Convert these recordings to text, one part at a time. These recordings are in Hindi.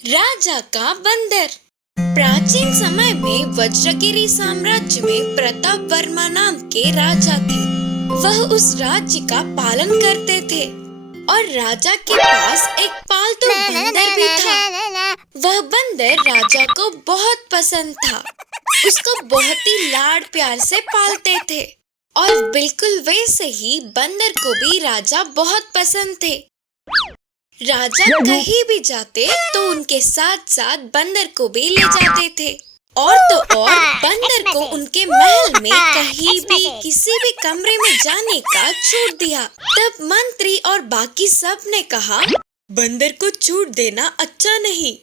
राजा का बंदर। प्राचीन समय में वज्रगिरी साम्राज्य में प्रताप वर्मा नाम के राजा थे। वह उस राज्य का पालन करते थे और राजा के पास एक पालतू बंदर भी था। वह बंदर राजा को बहुत पसंद था। उसको बहुत ही लाड प्यार से पालते थे और बिल्कुल वैसे ही बंदर को भी राजा बहुत पसंद थे। राजा कहीं भी जाते तो उनके साथ साथ बंदर को भी ले जाते थे। और तो और बंदर को उनके महल में कहीं भी किसी भी कमरे में जाने का छूट दिया। तब मंत्री और बाकी सब ने कहा, बंदर को छूट देना अच्छा नहीं।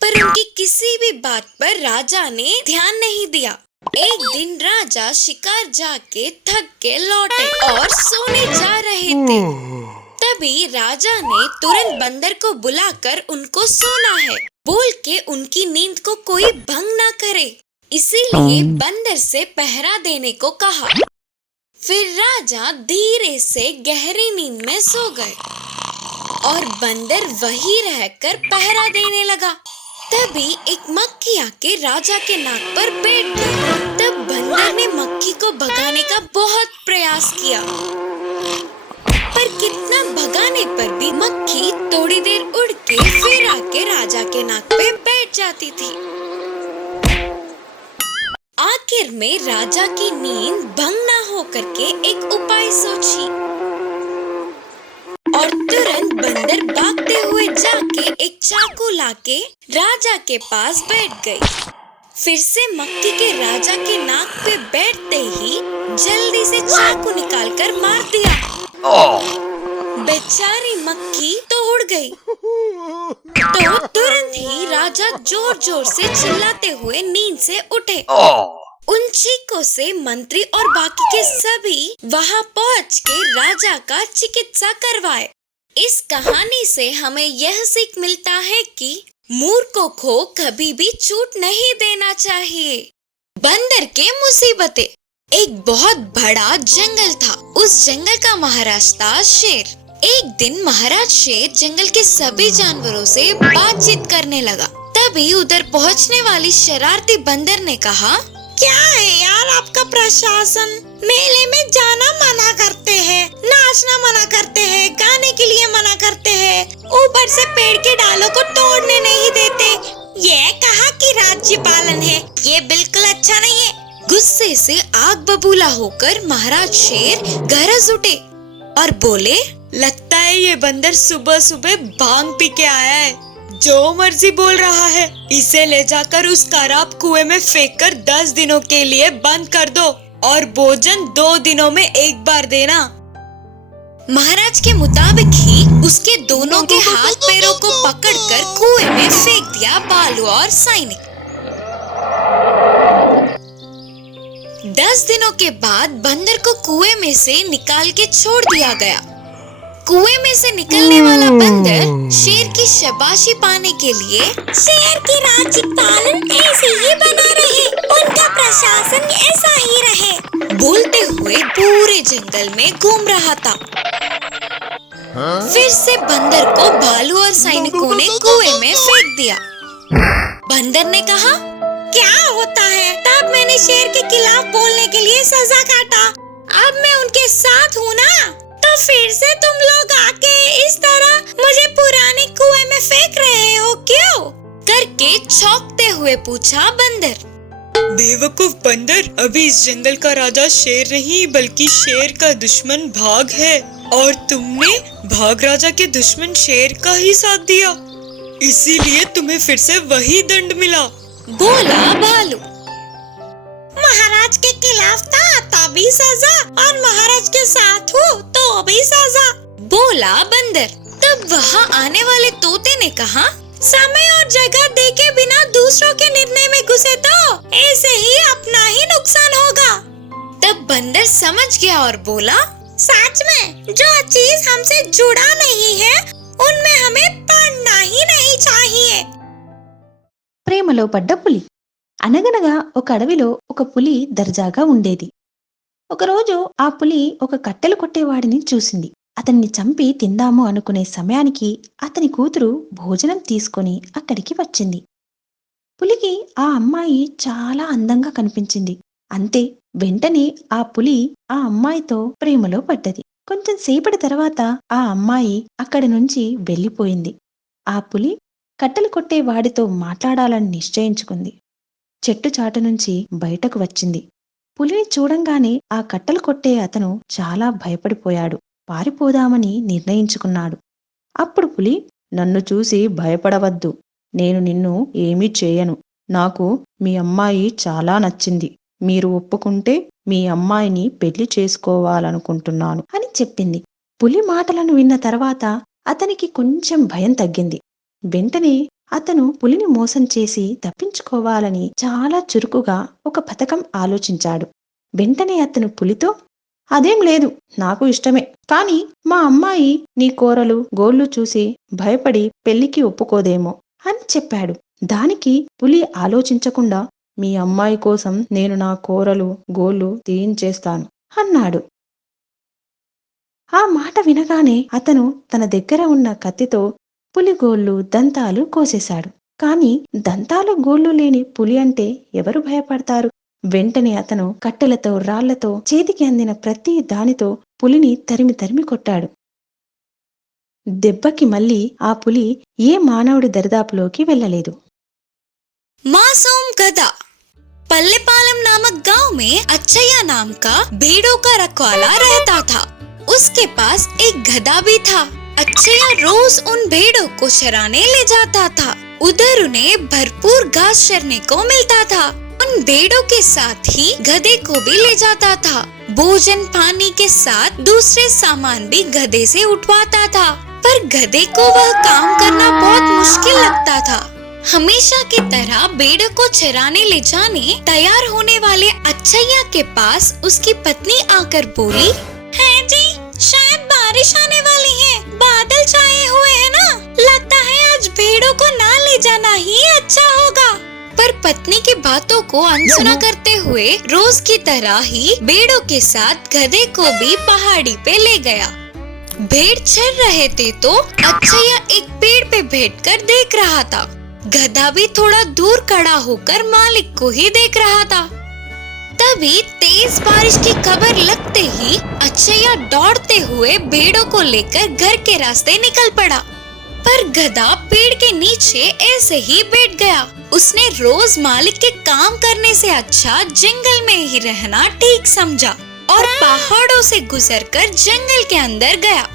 पर उनकी किसी भी बात पर राजा ने ध्यान नहीं दिया। एक दिन राजा शिकार जाके थक के लौटे और सोने जा रहे थे। तभी राजा ने तुरंत बंदर को बुलाकर उनको सोना है बोल के उनकी नींद को कोई भंग ना करे, इसीलिए बंदर से पहरा देने को कहा। फिर राजा धीरे से गहरी नींद में सो गए और बंदर वही रहकर पहरा देने लगा। तभी एक मक्खी आके राजा के नाक पर बैठ गई। तब बंदर ने मक्खी को भगाने का बहुत प्रयास किया, पर कितना भगाने पर भी मक्खी थोड़ी देर उड़ के फिर आके राजा के नाक पे बैठ जाती थी। आखिर में राजा की नींद भंग ना हो करके एक उपाय सोची और तुरंत बंदर भागते हुए जाके एक चाकू लाके राजा के पास बैठ गई। फिर से मक्खी के राजा के नाक पे बैठते ही जल्दी से चाकू निकालकर मार दिया। बेचारी मक्खी तो उड़ गई। तो तुरंत ही राजा जोर जोर से चिल्लाते हुए नींद से उठे। उन चीखों से मंत्री और बाकी के सभी वहां पहुंच के राजा का चिकित्सा करवाए। इस कहानी से हमें यह सीख मिलता है कि मूर्खों को कभी भी छूट नहीं देना चाहिए। बंदर के मुसीबतें। एक बहुत बड़ा जंगल था। उस जंगल का महाराज था शेर। एक दिन महाराज शेर जंगल के सभी जानवरों से बातचीत करने लगा। तभी उधर पहुंचने वाली शरारती बंदर ने कहा, क्या है यार आपका प्रशासन? मेले में जाना मना करते हैं, नाचना मना करते हैं, गाने के लिए मना करते हैं, ऊपर से पेड़ के डालों को तोड़ने नहीं देते। ये कहा कि राज्य पालन है, ये बिल्कुल अच्छा नहीं है। गुस्से से आग बबूला होकर महाराज शेर गरज उठे और बोले, लगता है ये बंदर सुबह सुबह भांग पी के आया है, जो मर्जी बोल रहा है। इसे ले जाकर उस खराब कुएं में फेंककर 10 दिनों के लिए बंद कर दो और भोजन 2 दिनों में एक बार देना। महाराज के मुताबिक ही उसके दोनों के हाथ पैरों को पकड़कर कुएं में फेंक दिया बालू और सैनिक। 10 दिनों के बाद बंदर को कुएं में से निकाल के छोड़ दिया गया। कुएं में से निकलने वाला बंदर शेर की शाबाशी पाने के लिए शेर की राज्य पालन ऐसे ही बना रहे, उनका प्रशासन ऐसा ही रहे बोलते हुए पूरे जंगल में घूम रहा था। फिर से बंदर को भालू और सैनिकों ने कुएं में फेंक दिया। बंदर ने कहा, क्या होता है? तब मैंने शेर के खिलाफ बोलने के लिए सजा काटा, अब मैं उनके साथ हूँ ना, तो फिर से तुम लोग आके इस तरह मुझे पुराने कुएं में फेंक रहे हो क्यों? करके चौंकते हुए पूछा बंदर। बेवकूफ बंदर, अभी इस जंगल का राजा शेर नहीं बल्कि शेर का दुश्मन भाग है और तुमने भाग राजा के दुश्मन शेर का ही साथ दिया, इसीलिए तुम्हें फिर से वही दंड मिला, बोला भालू। महाराज के खिलाफ था तभी सजा और महाराज के साथ हो तो भी सजा, बोला बंदर। तब वहाँ आने वाले तोते ने कहा, समय और जगह देखे बिना दूसरों के निर्णय में घुसे तो ऐसे ही अपना ही नुकसान होगा। तब बंदर समझ गया और बोला, सच में जो चीज हमसे जुड़ा नहीं है उनमें हमें पड़ना ही नहीं चाहिए। ప్రేమలో పడ్డ పులి. అనగనగా ఒక అడవిలో ఒక పులి దర్జాగా ఉండేది. ఒకరోజు ఆ పులి ఒక కట్టెలు కొట్టేవాడిని చూసింది. అతన్ని చంపి తిందాము అనుకునే సమయానికి అతని కూతురు భోజనం తీసుకొని అక్కడికి వచ్చింది. పులికి ఆ అమ్మాయి చాలా అందంగా కనిపించింది. అంతే, వెంటనే ఆ పులి ఆ అమ్మాయితో ప్రేమలో పడ్డది. కొంచెం సేపటి తర్వాత ఆ అమ్మాయి అక్కడి నుంచి వెళ్ళిపోయింది. ఆ పులి కట్టెలు కొట్టే వాడితో మాట్లాడాలని నిశ్చయించుకుంది. చెట్టు చాటు నుంచి బయటకు వచ్చింది. పులిని చూడంగానే ఆ కట్టెలు కొట్టే అతను చాలా భయపడిపోయాడు. పారిపోదామని నిర్ణయించుకున్నాడు. అప్పుడు పులి, నన్ను చూసి భయపడవద్దు. నేను నిన్ను ఏమీ చేయను. నాకు మీ అమ్మాయి చాలా నచ్చింది. మీరు ఒప్పుకుంటే మీ అమ్మాయిని పెళ్లి చేసుకోవాలనుకుంటున్నాను అని చెప్పింది. పులి మాటలను విన్న తర్వాత అతనికి కొంచెం భయం తగ్గింది. వెంటనే అతను పులిని మోసం చేసి తప్పించుకోవాలని చాలా చురుకుగా ఒక పథకం ఆలోచించాడు. వెంటనే అతను పులితో, అదేం లేదు, నాకు ఇష్టమే. కాని మా అమ్మాయి నీ కోరలు గోళ్లు చూసి భయపడి పెళ్లికి ఒప్పుకోదేమో అని చెప్పాడు. దానికి పులి ఆలోచించకుండా, మీ అమ్మాయి కోసం నేను నా కోరలు గోళ్లు తీయించేస్తాను అన్నాడు. ఆ మాట వినగానే అతను తన దగ్గర ఉన్న కత్తితో పులి గోళ్లు దంతాలు కోసేశాడు. కాని దంతాలు గోళ్లు లేని పులి అంటే ఎవరు భయపడతారు? వెంటనే అతను కట్టెలతో రాళ్లతో చేతికి అందిన ప్రతి దానితో పులిని తరిమి తరిమి కొట్టాడు. దెబ్బకి మళ్ళీ ఆ పులి ఏ మానవుడి దరిదాపులోకి వెళ్ళలేదు. मासूम गधा। पल्लेपालम नामक गांव में अच्छैया नाम का भेड़ों का रखवाला रहता था। उसके पास एक गधा भी था। अच्छैया रोज उन भेड़ों को चराने ले जाता था। उधर उन्हें भरपूर घास चरने को मिलता था। उन भेड़ों के साथ ही गधे को भी ले जाता था। भोजन पानी के साथ दूसरे सामान भी गधे से उठवाता था, पर गधे को वह काम करना बहुत मुश्किल लगता था। हमेशा की तरह भेड़ों को चराने ले जाने तैयार होने वाले अच्छैया के पास उसकी पत्नी आकर बोली, है जी, शायद बारिश आने वाली है। बादल छाए हुए हैं ना, लगता है आज भेड़ों को ना ले जाना ही अच्छा होगा। पर पत्नी की बातों को अनसुना करते हुए रोज की तरह ही भेड़ों के साथ गधे को भी पहाड़ी पे ले गया। भेड़ चर रहे थे तो अच्छैया एक पेड़ पे बैठकर देख रहा था। गधा भी थोड़ा दूर खड़ा होकर मालिक को ही देख रहा था। तभी तेज बारिश की खबर लगते ही अच्छैया दौड़ते हुए भेड़ों को लेकर घर के रास्ते निकल पड़ा। पर गधा पेड़ के नीचे ऐसे ही बैठ गया। उसने रोज मालिक के काम करने से अच्छा जंगल में ही रहना ठीक समझा और पहाड़ों से गुजरकर जंगल के अंदर गया।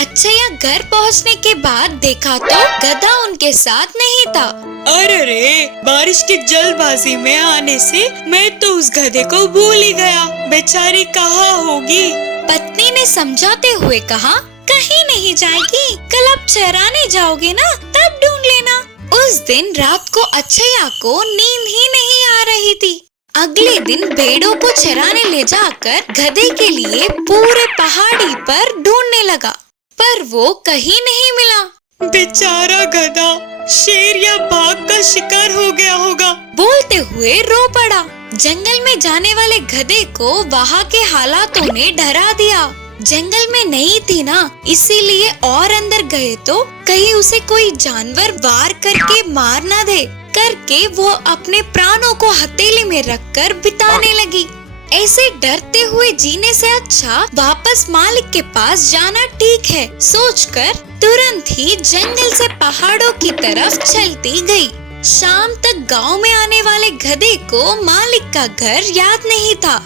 अच्छैया घर पहुंचने के बाद देखा तो गधा उनके साथ नहीं था। अरे रे, बारिश की जल्दबाजी में आने से मैं तो उस गधे को भूल ही गया। बेचारी कहाँ होगी? पत्नी ने समझाते हुए कहा, कहीं नहीं जाएगी, कल आप चराने जाओगे ना, तब ढूंढ लेना। उस दिन रात को अच्छैया को नींद ही नहीं आ रही थी। अगले दिन भेड़ों को चराने ले जाकर गधे के लिए पूरे पहाड़ी पर ढूंढने लगा, पर वो कहीं नहीं मिला। बेचारा गधा शेर या बाघ का शिकार हो गया होगा। बोलते हुए रो पड़ा। जंगल में जाने वाले गधे को वहाँ के हालातों ने डरा दिया। जंगल में नहीं थी ना, इसीलिए और अंदर गए तो कहीं उसे कोई जानवर वार करके मार न दे करके वो अपने प्राणों को हथेली में रखकर बिताने लगी। ऐसे डरते हुए जीने से अच्छा वापस मालिक के पास जाना ठीक है सोचकर तुरंत ही जंगल से पहाड़ों की तरफ चलती गई। शाम तक गांव में आने वाले गधे को मालिक का घर याद नहीं था।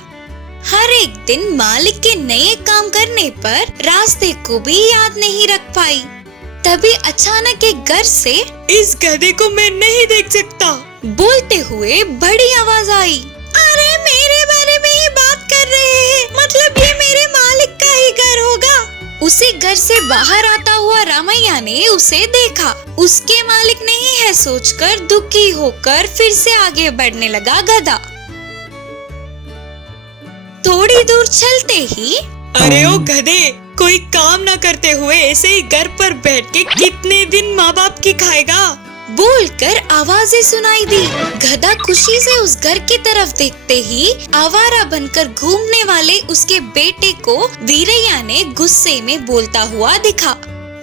हर एक दिन मालिक के नए काम करने पर रास्ते को भी याद नहीं रख पाई। तभी अचानक एक घर से, इस गधे को मैं नहीं देख सकता, बोलते हुए बड़ी आवाज आई। अरे मेरे बारे में ही बात कर रहे हैं, मतलब ये मेरे मालिक का ही घर होगा। उसी घर से बाहर आता हुआ रामैया ने उसे देखा। उसके मालिक नहीं है सोचकर दुखी होकर फिर से आगे बढ़ने लगा गधा। थोड़ी दूर चलते ही, अरे ओ गधे, कोई काम ना करते हुए ऐसे ही घर पर बैठ के कितने दिन माँ बाप की खाएगा? बोलकर आवाजें सुनाई दी। गधा खुशी से उस घर की तरफ देखते ही आवारा बनकर घूमने वाले उसके बेटे को वीरैया ने गुस्से में बोलता हुआ दिखा।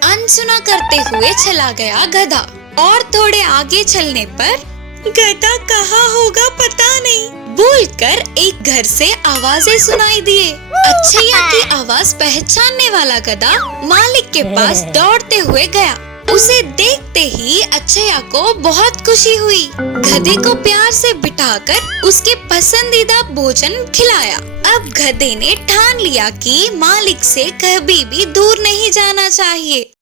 अनसुना करते हुए चला गया गधा और थोड़े आगे चलने पर गधा कहाँ होगा पता नहीं, बोलकर एक घर से आवाजें सुनाई दिए। अच्छैया की आवाज पहचानने वाला गधा मालिक के पास दौड़ते हुए गया। उसे देखते ही अच्छैया को बहुत खुशी हुई। गधे को प्यार से बिठाकर उसके पसंदीदा भोजन खिलाया। अब गधे ने ठान लिया कि मालिक से कभी भी दूर नहीं जाना चाहिए।